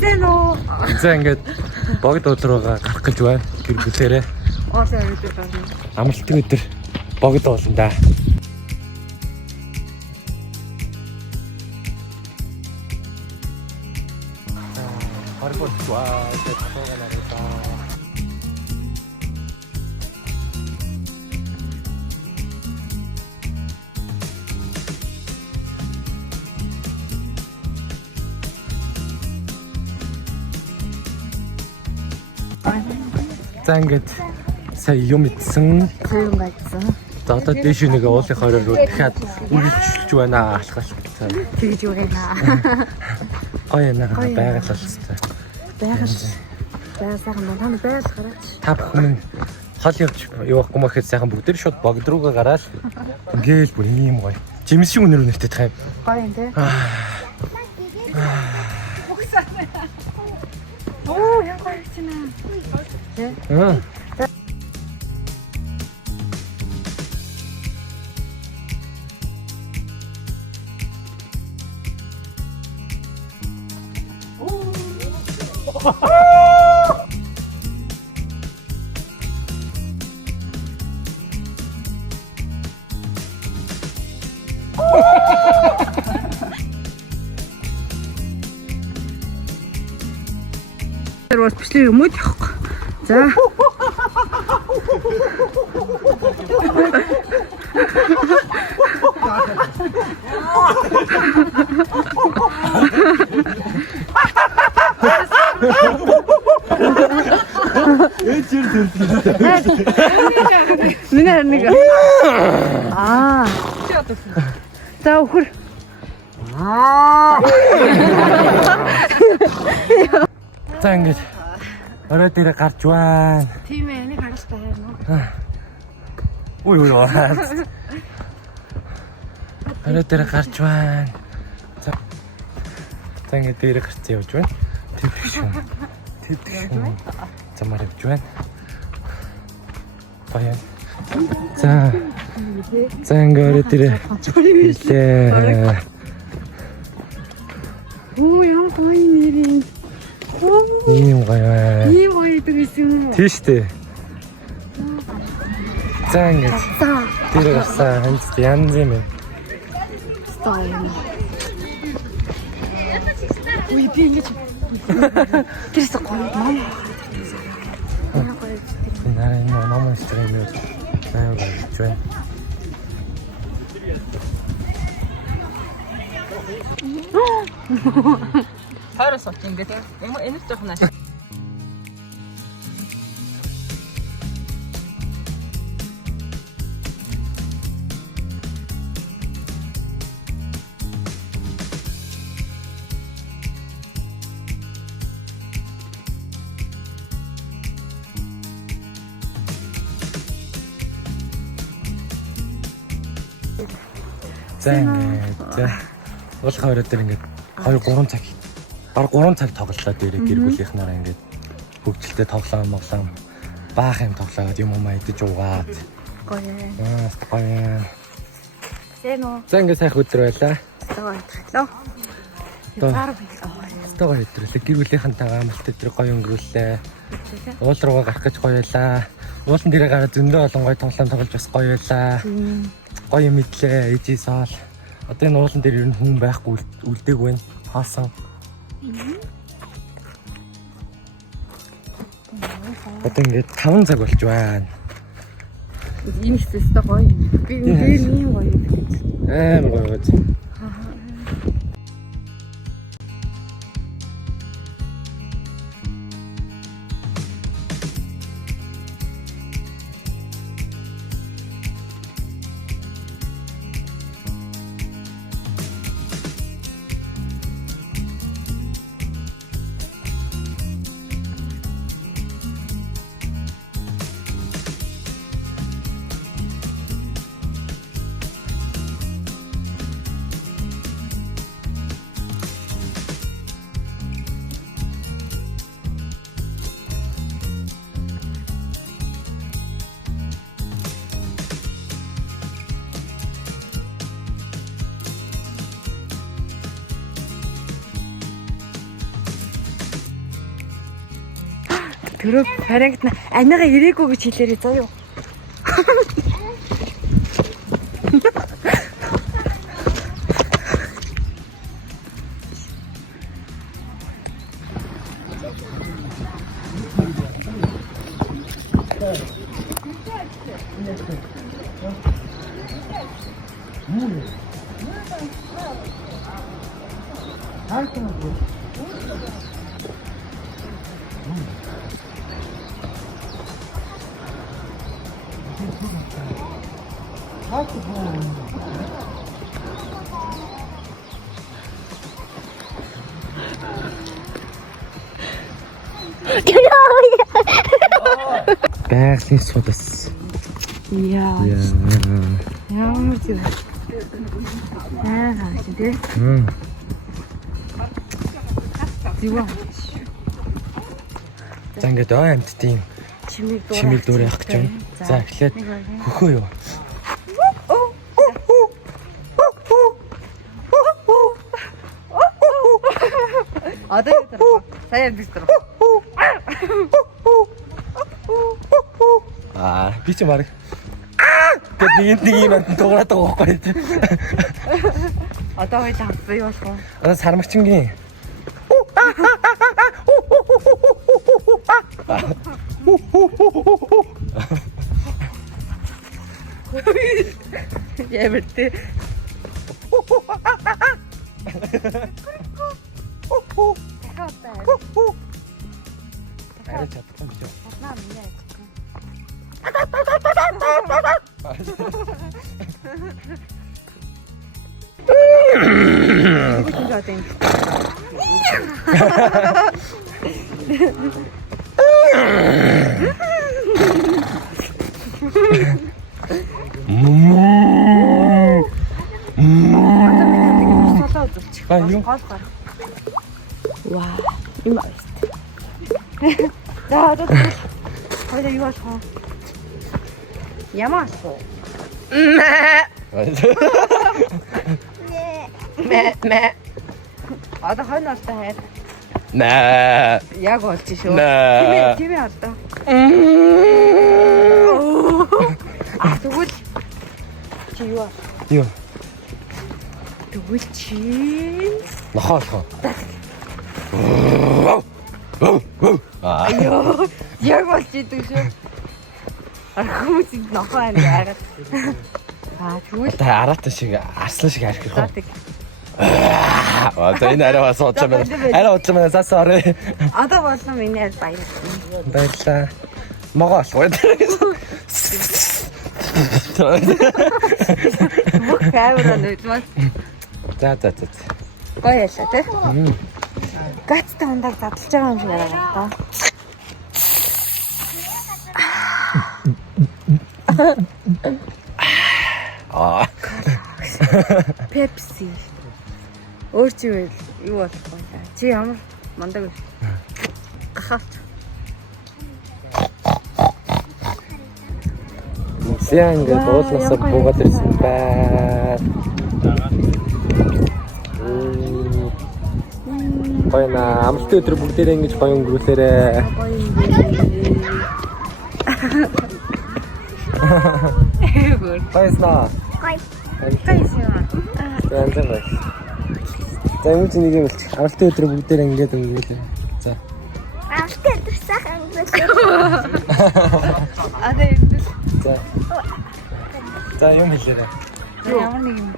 Зэнөө. За ингээд богд өдрөөгөө гарах гэж байна. Гэр бүлээрээ. Оосоо өгдөг байна. Амралтын өдөр богд болно да. Харгуул чуа тэтгэж нараа. За ингээд сая юм идсэн. Юм гайдсан. За одоо дээш нэг уулын хороор дахиад үргэлжлүүлж байна алхах. Тэгж юу гэнэ. Гоё наа байгаль болцтой. Байгаль. Байгаль сайхан байна. Байгаль гараач. Та бүхэн хол явж явахгүй мэхэд сайхан бүгд шууд богд руугаа гараад ингээл бүр ийм гоё. Жимс шиг өнөр өнөртэй тах юм. Гоё юм те. Оо яа гоё чинь. Аа. Тэр бас бичлэг юм уу яах. За. Минь нэг. Аа. За өхөр. За ингээд орой дээр гарч байна. Тийм ээ, нэг харах байна уу? Ой ой. Орой дээр гарч байна. За ингээд дээр гарч явж байна. Тэвшин. Замаар явж байна. Баян. За ингээд орой дээр. Оо яа гоё нэрийн. Ийм гоё. Ийм гоё дэрсэн. Тийш дээ. За ингээд. За. Тэр гарсан ханц янз юм. Стайл. Ой би ингэж. Тэрс гоё ном. Нарийн ном стрим юу. Аа гоё. Харас от ингээд энэ ч жоохнаа. За ингээд уул хорой дээр ингээд 2-3 цаг баг 3 цаг тоглолоо дээр гэр бүлийнхнаараа ингээд хөвгөлтэй тоглоом баах юм тоглоод юм идэж уугаад Гоё. гоё. Зэнөө. За ингээд сайх өдөр байлаа. Гоё таглаа. Гар байлаа. Гоё өдрөлөө гэр бүлийнхэнтэйгээ амралт өдөр гоё өнгөрүүллээ. Уул руугаа гарах гэж гоё байлаа. Уулан дээрээ гараад зөндөө олон гоё тоглоом тоглож бас гоё байлаа. Гоё юм идлээ ээжээс оол. Одоо энэ уулан дээр ер нь хүн байхгүй үлдээг байна. Хаасан. Одоо ингээд 5 цаг болж байна. Ийм стэстэй гоё. Би ийм гоё. Амар гоё. Төрөв барангт анаага ирээгүй гэж хэлээрээ заа юу. Байгалийн судас. Яа. Ямар зүг. Тий. Зүг. За ингээд ой амттын чимиг дуур явах гэж байна. За эхлээд хөхөө юу. Одоо юу даа? Сая бистэр. Би ч баг. Гэт нэг юм дуурайдаг байхгүй. Одоо хоёул хавцсан юу болох вэ? Одоо сармагчингийн. Ямар тий. Арай чадсан гэж. Наа минь. Юу? Вау. Юм аа. За одоо хоёул юу болох вэ? Ямаас вэ? Мэ. Одоо хойно алта хайр. Наа. Яг болж шүү. Тийм ээ одоо. Тэгвэл чи юу? Юу? Тэгвэл чи Нохоолхоо. Айоо. Яг болж идэг шүү. Хүмүүс энд нохоо юм яагаад. Тэгвэл Та араатай шиг арслан шиг харих за гэх. тэг. Одоо энэ арай бас уудлаа байна. Арай уудлаа байна. За sorry. Одоо болон миний аль баярлалаа. Баярлаа. Могоо алах уу? Бүх камера нүдмэл. За. Гоё яшаа тий. Гац тандаа задлж байгаа юм шиг яриа та. Pepsi. Өөр чи юу болох вэ? Чи ямар мандаг вэ? Гахалт. Зяа ингээд уулнасаа буугаад ирсэн бай. Баяна амралтын өдөр бүгдээрээ ингэж гоё өнгөрүүлээрээ. Баясна. Кайсаа. Янзаа. За юм чинь нэг юм л амралтын өдөр бүгдээрээ ингэж өнгөрүүлээ. За. Амралтын өдөр сайхан өнгөрүүлээ. Одоо юм. За юм хэлээрэй. Ямар нэг юм.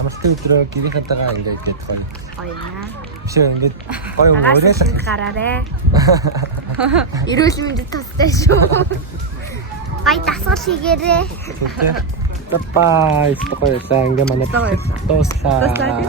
Амралтын өдрөө гэрийнхэнтэйгээ ингэж идэх гоё. Оёна. Бишээ ингэж гоё уриалах. Гараарэ. Эрүүл мэндэд тустай шүү. Гай дасгал хийгээрээ. За бай. Гоё лаа. Ингээ манай Дуслаа. дуслаа.